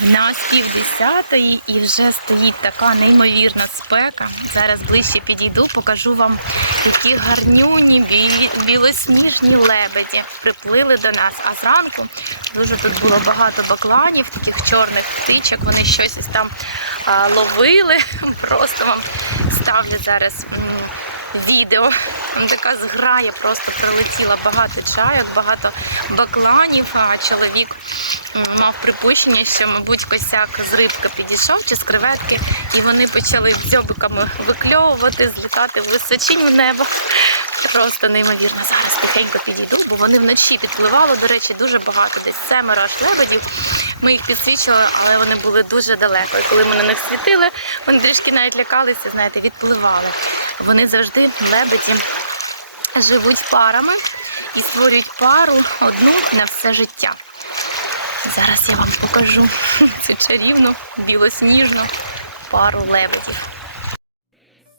В нас півдесятої і вже стоїть така неймовірна спека. Зараз ближче підійду, покажу вам, які гарнюні білосніжні лебеді приплили до нас. А зранку дуже тут було багато бакланів, таких чорних птичок. Вони щось там ловили. Просто вам ставлю зараз відео. Така зграя просто прилетіла багато чайок, багато бакланів. А чоловік мав припущення, що, мабуть, косяк з рибки підійшов чи з креветки, і вони почали дзьобиками викльовувати, злітати в височинь в небо. Просто неймовірно зараз тихенько підійду, бо вони вночі підпливали. До речі, дуже багато, десь семеро аж лебедів. Ми їх підсвічили, але вони були дуже далеко. І коли ми на них світили, вони трішки навіть лякалися, знаєте, відпливали. Вони завжди лебеді живуть парами і створюють пару одну на все життя. Зараз я вам покажу цю чарівну білосніжну пару лебедів.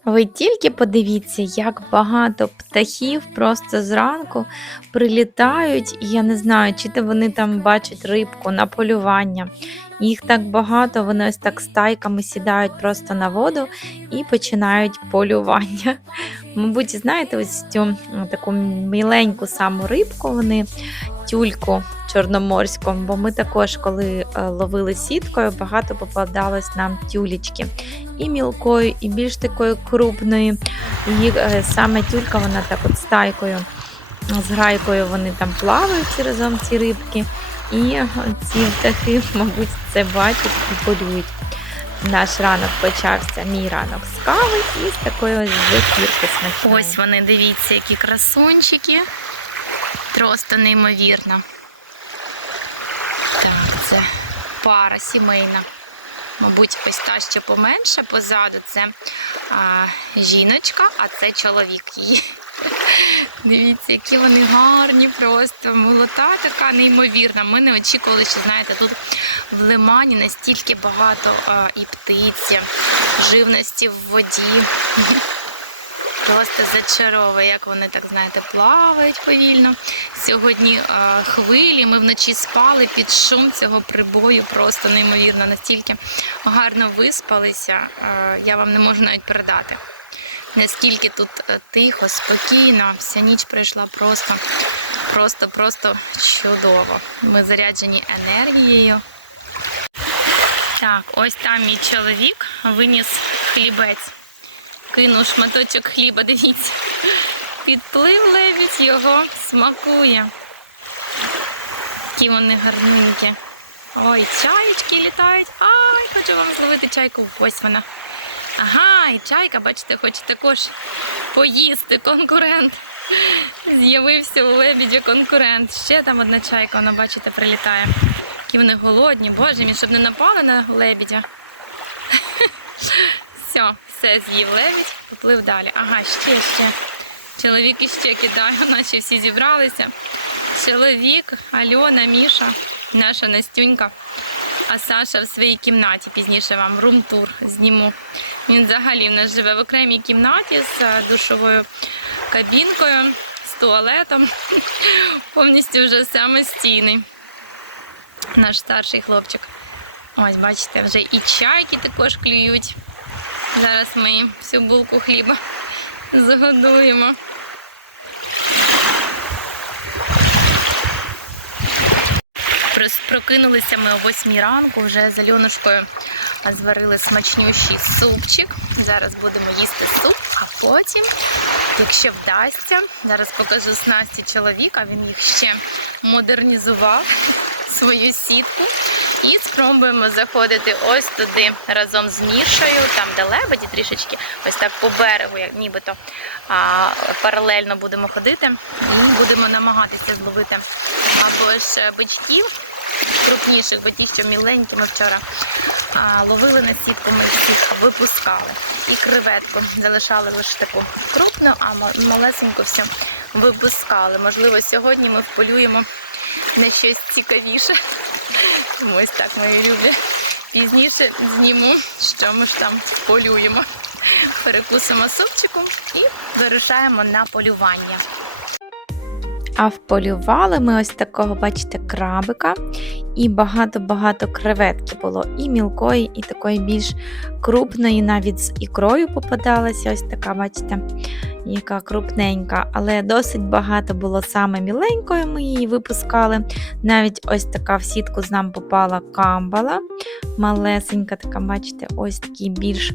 Ви тільки подивіться, як багато птахів просто зранку прилітають, і я не знаю, чи то вони там бачать рибку на полювання. Їх так багато, вони ось так стайками сідають просто на воду і починають полювання. Мабуть, знаєте, ось цю таку міленьку саму рибку, вони тюльку чорноморську, бо ми також, коли е, ловили сіткою, багато попадалось нам тюлечки. І мілкою, і більш такою крупною. І е, саме тюлька, вона так от стайкою, з грайкою вони там плавають разом ці рибки. І ці птахи, мабуть, це бачать і полюють. Наш ранок почався, мій ранок з кави і з такої ось зефірки смачної. Ось вони, дивіться, які красунчики. Просто неймовірно. Так, це пара сімейна. Мабуть, ось та ще поменша позаду це а, жіночка, а це чоловік її. Дивіться, які вони гарні просто. Молота така неймовірна. Ми не очікували, що знаєте, тут в лимані настільки багато а, і птиці, живності в воді. Просто зачаровує, як вони так знаєте, плавають повільно. Сьогодні е, хвилі. Ми вночі спали під шум цього прибою. Просто неймовірно, настільки гарно виспалися. Е, я вам не можу навіть передати. Наскільки тут е, тихо, спокійно, вся ніч пройшла просто, просто, просто чудово. Ми заряджені енергією. Так, ось там мій чоловік виніс хлібець кинув шматочок хліба, дивіться. Підплив лебідь, його смакує. Які вони гарненькі. Ой, чаєчки літають. Ай, хочу вам зловити чайку. Ось вона. Ага, і чайка, бачите, хоче також поїсти конкурент. З'явився у лебіді конкурент. Ще там одна чайка, вона, бачите, прилітає. Які вони голодні. Боже мій, щоб не напали на лебідя. Все, все з'їв лебідь, поплив далі. Ага, ще, ще. Чоловік іще кидає, наче всі зібралися. Чоловік, Альона, Міша, наша Настюнька, а Саша в своїй кімнаті. Пізніше вам рум-тур зніму. Він взагалі в нас живе в окремій кімнаті з е, душовою кабінкою, з туалетом. Повністю вже самостійний. Наш старший хлопчик. Ось, бачите, вже і чайки також клюють. Зараз ми їм всю булку хліба згодуємо. Прокинулися ми о 8 ранку, вже з Альонушкою зварили смачнющий супчик. Зараз будемо їсти суп, а потім, якщо вдасться, зараз покажу снасті чоловіка, він їх ще модернізував свою сітку. Спробуємо заходити ось туди разом з Мішою, там де лебеді трішечки, ось так по берегу, як нібито а, паралельно будемо ходити і будемо намагатися зловити або ж бичків крупніших, бо ті, що міленькі ми вчора а, ловили на сітку, ми всіх випускали. І креветку залишали лише таку крупну, а ма- малесеньку всю випускали. Можливо, сьогодні ми вполюємо на щось цікавіше. Тому ось так, мої любі. Пізніше зніму, що ми ж там полюємо. Перекусимо супчиком і вирушаємо на полювання. А вполювали ми ось такого, бачите, крабика, і багато-багато креветки було. І мілкої, і такої більш крупної, навіть з ікрою попадалася. Ось така, бачите, яка крупненька. Але досить багато було саме міленької, ми її випускали. Навіть ось така в сітку з нам попала камбала. Малесенька, така, бачите, ось такий більш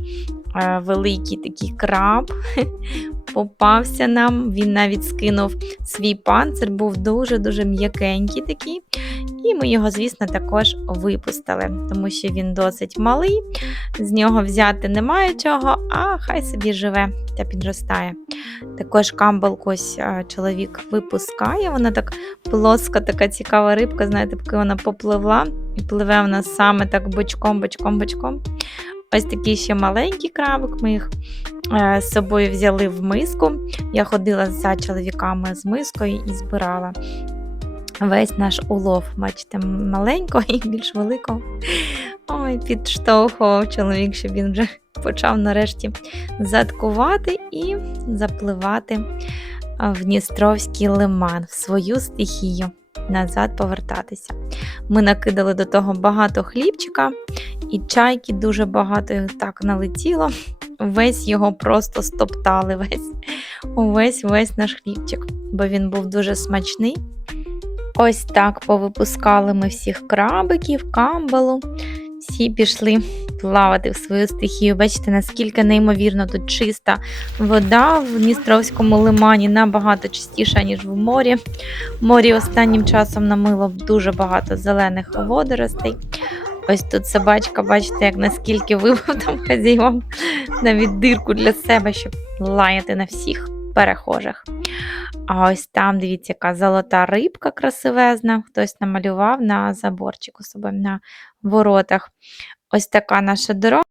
е, великий такий краб. Попався нам, він навіть скинув свій панцир, був дуже-дуже м'якенький такий. І ми його, звісно, також випустили, тому що він досить малий, з нього взяти немає чого, а хай собі живе та підростає. Також камбалку ось чоловік випускає. Вона так плоска, така цікава рибка, знаєте, поки вона попливла і пливе вона саме так бочком, бочком, бочком. Ось такий ще маленький крабик, ми їх е, з собою взяли в миску. Я ходила за чоловіками з мискою і збирала весь наш улов. Бачите, маленького і більш великого. Ой, підштовхував чоловік, щоб він вже почав нарешті заткувати і запливати в Дністровський лиман, в свою стихію, назад повертатися. Ми накидали до того багато хлібчика, і чайки дуже багато так налетіло. Весь його просто стоптали, весь увесь весь наш хлібчик, бо він був дуже смачний. Ось так повипускали ми всіх крабиків, камбалу. Всі пішли плавати в свою стихію. Бачите, наскільки неймовірно тут чиста вода в Дністровському лимані набагато чистіша, ніж в морі. В морі останнім часом намило дуже багато зелених водоростей. Ось тут собачка, бачите, як наскільки вибив там хазяйвам навіть дирку для себе, щоб лаяти на всіх перехожих. А ось там, дивіться, яка золота рибка красивезна. Хтось намалював на заборчику собі на воротах. Ось така наша дорога.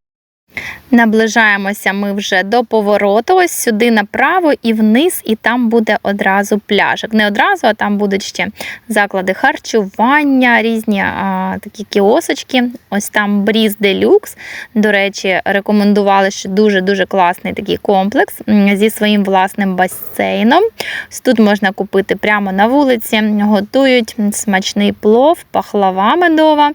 Наближаємося ми вже до повороту, ось сюди направо і вниз, і там буде одразу пляжик. Не одразу, а там будуть ще заклади харчування, різні а, такі кіосочки. Ось там Бріз Делюкс. До речі, рекомендували, що дуже-дуже класний такий комплекс зі своїм власним басейном. Ось Тут можна купити прямо на вулиці, готують смачний плов, пахлава медова.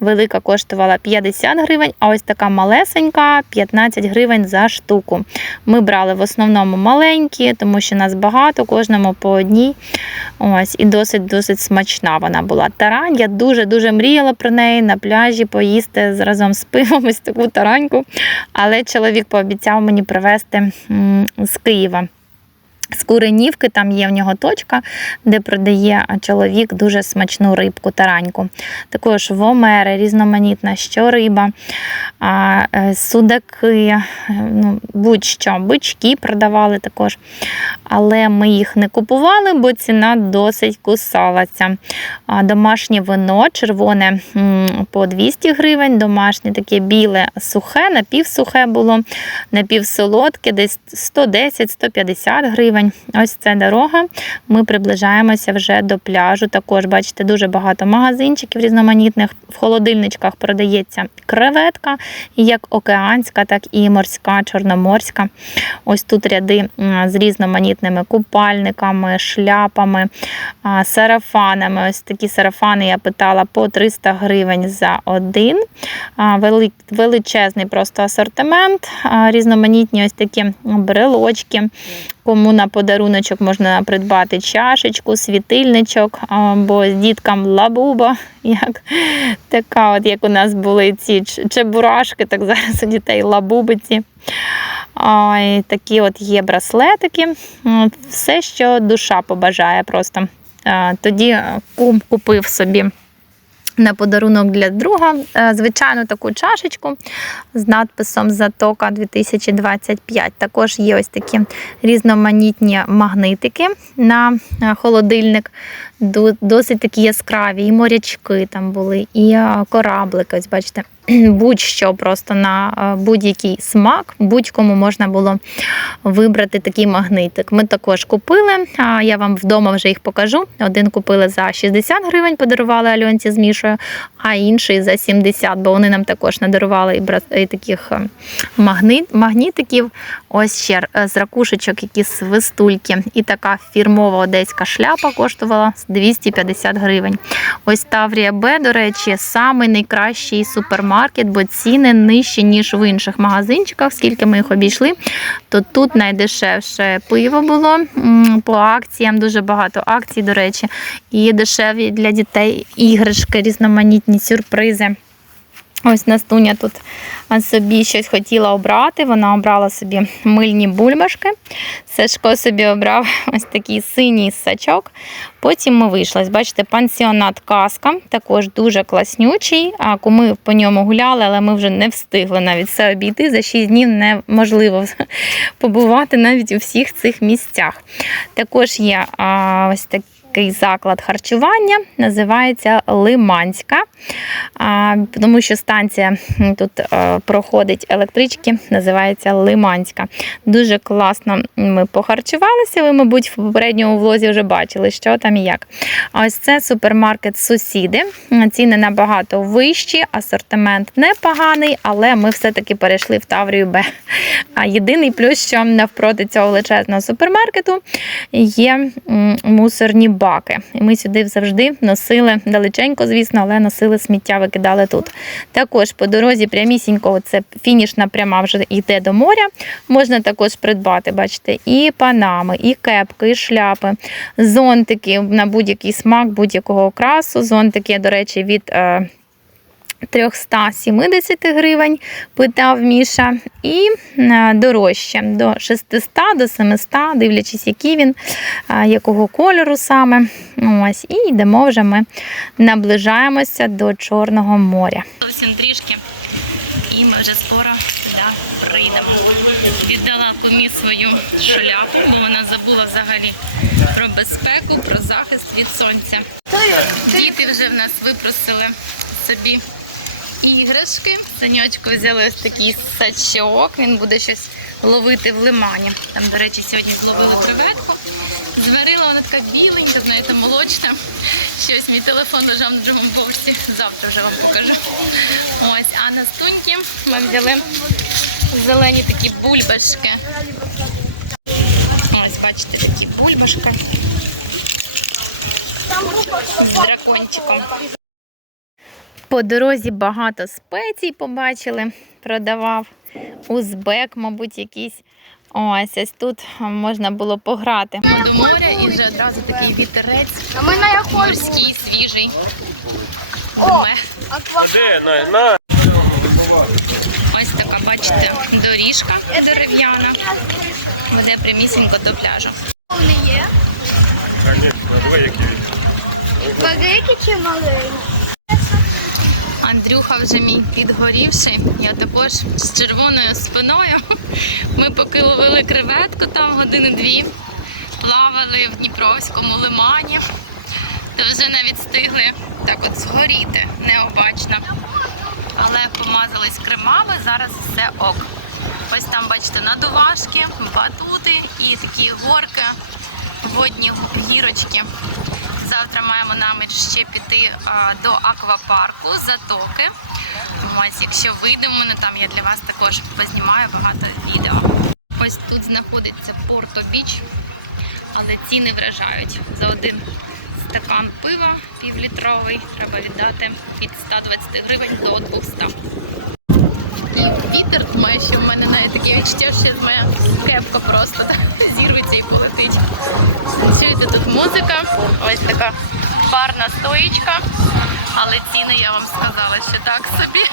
Велика коштувала 50 гривень, а ось така малесенька. 15 гривень за штуку. Ми брали в основному маленькі, тому що нас багато, кожному по одній. Ось, І досить-досить смачна вона була. Тарань, я дуже-дуже мріяла про неї на пляжі поїсти разом з пивом ось таку тараньку. Але чоловік пообіцяв мені привезти з Києва. З Куренівки там є в нього точка, де продає чоловік дуже смачну рибку, тараньку. Також вомери, різноманітна щориба, е, судаки, ну, будь-що, бички продавали також. Але ми їх не купували, бо ціна досить кусалася. Домашнє вино, червоне по 200 гривень, домашнє таке біле сухе, напівсухе було, напівсолодке, десь 110-150 гривень гривень. Ось це дорога. Ми приближаємося вже до пляжу. Також, бачите, дуже багато магазинчиків різноманітних. В холодильничках продається креветка, як океанська, так і морська, чорноморська. Ось тут ряди з різноманітними купальниками, шляпами, сарафанами. Ось такі сарафани я питала по 300 гривень за один. Величезний просто асортимент, різноманітні ось такі брелочки. Кому на подаруночок можна придбати чашечку, світильничок, або з діткам лабуба, як така, от як у нас були ці чебурашки, так зараз у дітей лабубиці. Ой, такі от є браслетики. Все, що душа побажає просто. Тоді кум купив собі на подарунок для друга звичайно звичайну таку чашечку з надписом Затока 2025. Також є ось такі різноманітні магнитики на е, холодильник, досить такі яскраві, і морячки там були, і е, кораблики. Ось бачите. будь-що просто на е, будь-який смак, будь-кому можна було вибрати такий магнитик. Ми також купили, я вам вдома вже їх покажу. Один купили за 60 гривень, подарували Альонці з Мішою, а інший за 70, бо вони нам також надарували і таких е, магнітиків. Ось ще е, з ракушечок, якісь свистульки. І така фірмова одеська шляпа коштувала 250 гривень. Ось Таврія Б, до речі, самий найкращий супермаркет, бо ціни нижчі, ніж в інших магазинчиках. Скільки ми їх обійшли, то тут найдешевше пиво було по акціям. Дуже багато акцій, до речі, і дешеві для дітей іграшки, різноманітні сюрпризи. Ось Настуня тут собі щось хотіла обрати. Вона обрала собі мильні бульбашки. Сашко собі обрав ось такий синій сачок. Потім ми вийшли. Бачите, пансіонат Казка, також дуже класнючий. А куми по ньому гуляли, але ми вже не встигли навіть все обійти. За 6 днів неможливо побувати навіть у всіх цих місцях. Також є ось такі. Такий заклад харчування називається Лиманська, тому що станція тут е, проходить електрички, називається Лиманська. Дуже класно ми похарчувалися. Ви, мабуть, в попередньому влозі вже бачили, що там і як. Ось це супермаркет Сусіди. Ціни набагато вищі, асортимент непоганий, але ми все-таки перейшли в Таврію Б. А єдиний плюс, що навпроти цього величезного супермаркету є мусорні баки. І ми сюди завжди носили далеченько, звісно, але носили сміття, викидали тут. Також по дорозі прямісінько, це фінішна пряма вже йде до моря. Можна також придбати, бачите, і панами, і кепки, і шляпи, зонтики на будь-який смак, будь-якого окрасу. Зонтики, до речі, від. Е, 370 гривень, питав Міша, і е, дорожче до 600 до 700, дивлячись, який він, е, якого кольору саме. Ось, і йдемо вже ми наближаємося до Чорного моря. Зовсім трішки, і ми вже скоро да, прийдемо. Віддала помі свою шляпу, бо вона забула взагалі про безпеку, про захист від сонця. Діти вже в нас випросили собі іграшки. Санечку взяли ось такий сачок. Він буде щось ловити в лимані. Там, до речі, сьогодні зловили креветку. Зварила вона така біленька, знаєте, молочна. Щось мій телефон лежав на другому поверсі. Завтра вже вам покажу. Ось, а на стуньки ми взяли зелені такі бульбашки. Ось, бачите, такі бульбашки з дракончиком. По дорозі багато спецій побачили, продавав узбек, мабуть, якийсь. Ось ось тут можна було пограти. До моря і вже одразу такий вітерець. А ми на? Морський, свіжий. О? На. Ось така, бачите, доріжка дерев'яна. Веде прямісінько до пляжу. Вони є. Великі чи маленькі? Андрюха вже мій підгорівший. Я також з червоною спиною. Ми поки ловили креветку там години-дві, плавали в Дніпровському лимані, то вже навіть встигли так от згоріти необачно. Але помазались кремами, зараз все ок. Ось там, бачите, надувашки, батути і такі горки, водні гірочки. Завтра маємо намір ще піти до аквапарку затоки. Ось, якщо вийдемо, ну там я для вас також познімаю багато відео. Ось тут знаходиться Порто Біч, але ціни вражають. За один стакан пива півлітровий треба віддати від 120 гривень до 200. І вітер, думаю, що в мене навіть таке відчуття, що моя кепка просто зірветься і полетить. Чуєте, тут музика, ось така парна стоїчка, але ціни я вам сказала, що так собі.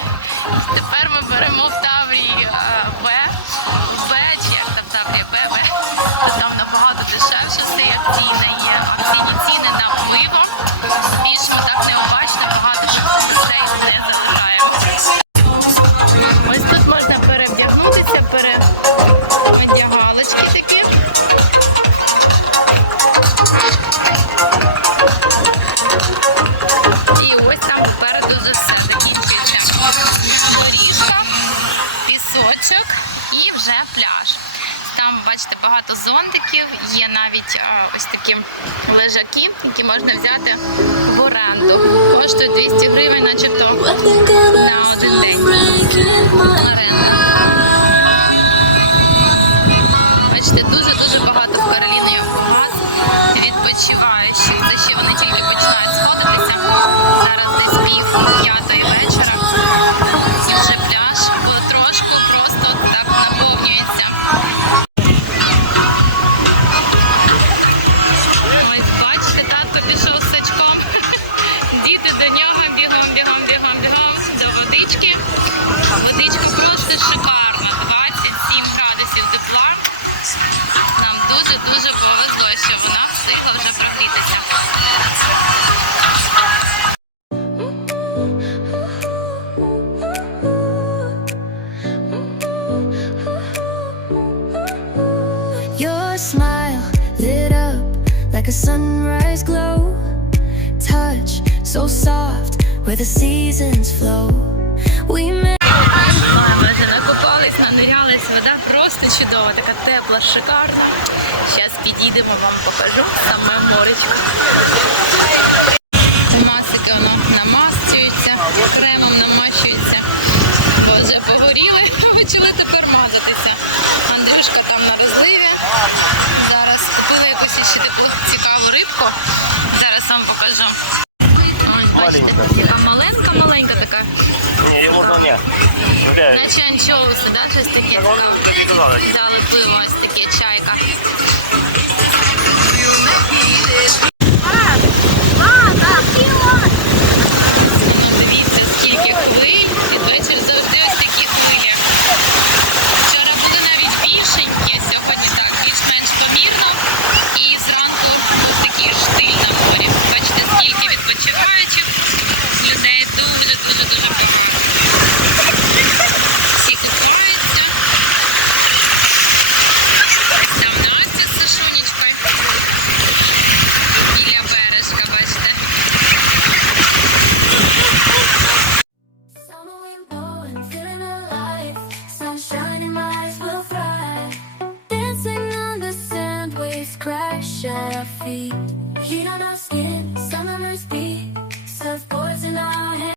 Вже пляж. Там, бачите, багато зонтиків, є навіть а, ось такі лежаки, які можна взяти в оренду. Коштують 200 гривень, начебто на один день. Оренда. Like a sunrise glow. Touch so soft where the seasons flow. We met. Накупались, вода просто чудова, така тепла, шикарна. Зараз підійдемо, вам покажу саме моречко. Масики воно намастюються, кремом намащуються. Боже, погоріли. Андрюшка там на розливі. Зараз купили якусь ще таку цікаву